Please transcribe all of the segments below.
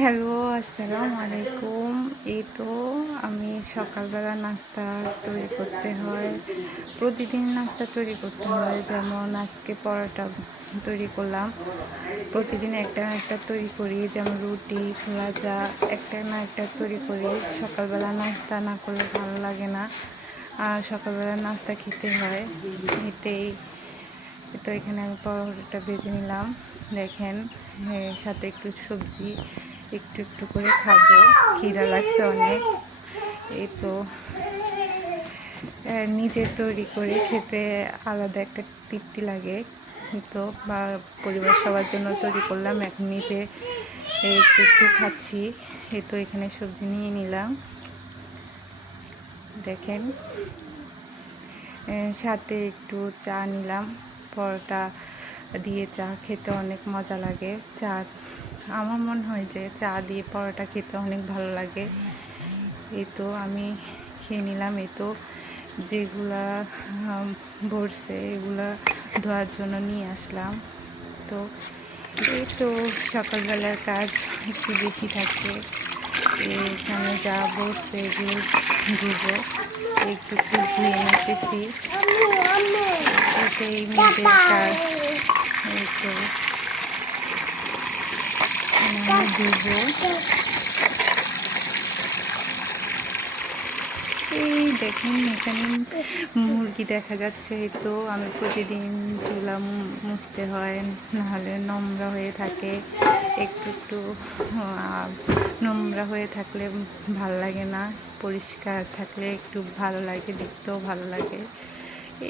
Hello, আসসালামু আলাইকুম। এই তো আমি সকালবেলা নাস্তা তৈরি করতে হয়। প্রতিদিন নাস্তা তৈরি করতে হয়। যেমন আজকে পরোটা তৈরি করলাম। প্রতিদিন একটা না একটা তৈরি করি। যেমন রুটি, ছোলা চা একটা না একটা তৈরি করি। সকালবেলা নাস্তা না করলে ভালো লাগে না। আর সকালবেলা নাস্তা খেতে হয়। এতেই তো এখানে আমি পরোটা ভেজে নিলাম। দেখেন, সাথে একটু সবজি একটু একটু করে খাবো। খিদা লাগছে অনেক। এই তো নিজে তৈরি করে খেতে আলাদা একটা তৃপ্তি লাগে। তো বা পরিবার সবার জন্য তৈরি করলাম, এখন নিজে একটু একটু খাচ্ছি। এই তো এখানে সবজি নিয়ে নিলাম, দেখেন। সাথে একটু চা নিলাম। পরোটা দিয়ে চা খেতে অনেক মজা লাগে। চা আমার মনে হয় যে চা দিয়ে পরোটা খেতে অনেক ভালো লাগে। এই তো আমি খেয়ে নিলাম। এই তো যেগুলা ভরছে এগুলা ধোয়ার জন্য নিয়ে আসলাম। তো এই তো সকালবেলার কাজ একটু বেশি থাকে। এখানে যা বসছে এগুলো ধুবো, একটু একটু ধুয়ে নিতেছি। এটাই মেয়েদের কাজ। এই তো ধুবো। এই দেখেন, এখানে মুরগি দেখা যাচ্ছে। এই তো আমি প্রতিদিন চুলা মুছতে হয়, নাহলে নোংরা হয়ে থাকে। একটু একটু নোংরা হয়ে থাকলে ভাল লাগে না। পরিষ্কার থাকলে একটু ভালো লাগে, দেখতেও ভালো লাগে।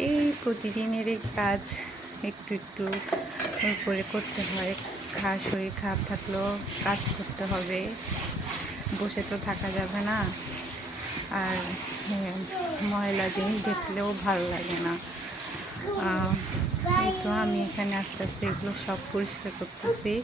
এই প্রতিদিনের এই কাজ একটু একটু করে করতে হয়। শরীর খারাপ থাকলেও কাজ করতে হবে, বসে তো থাকা যাবে না। আর ময়লা জিনিস দেখলেও ভালো লাগে না। এই তো আমি এখানে আস্তে আস্তে এগুলো সব পরিষ্কার করতেছি।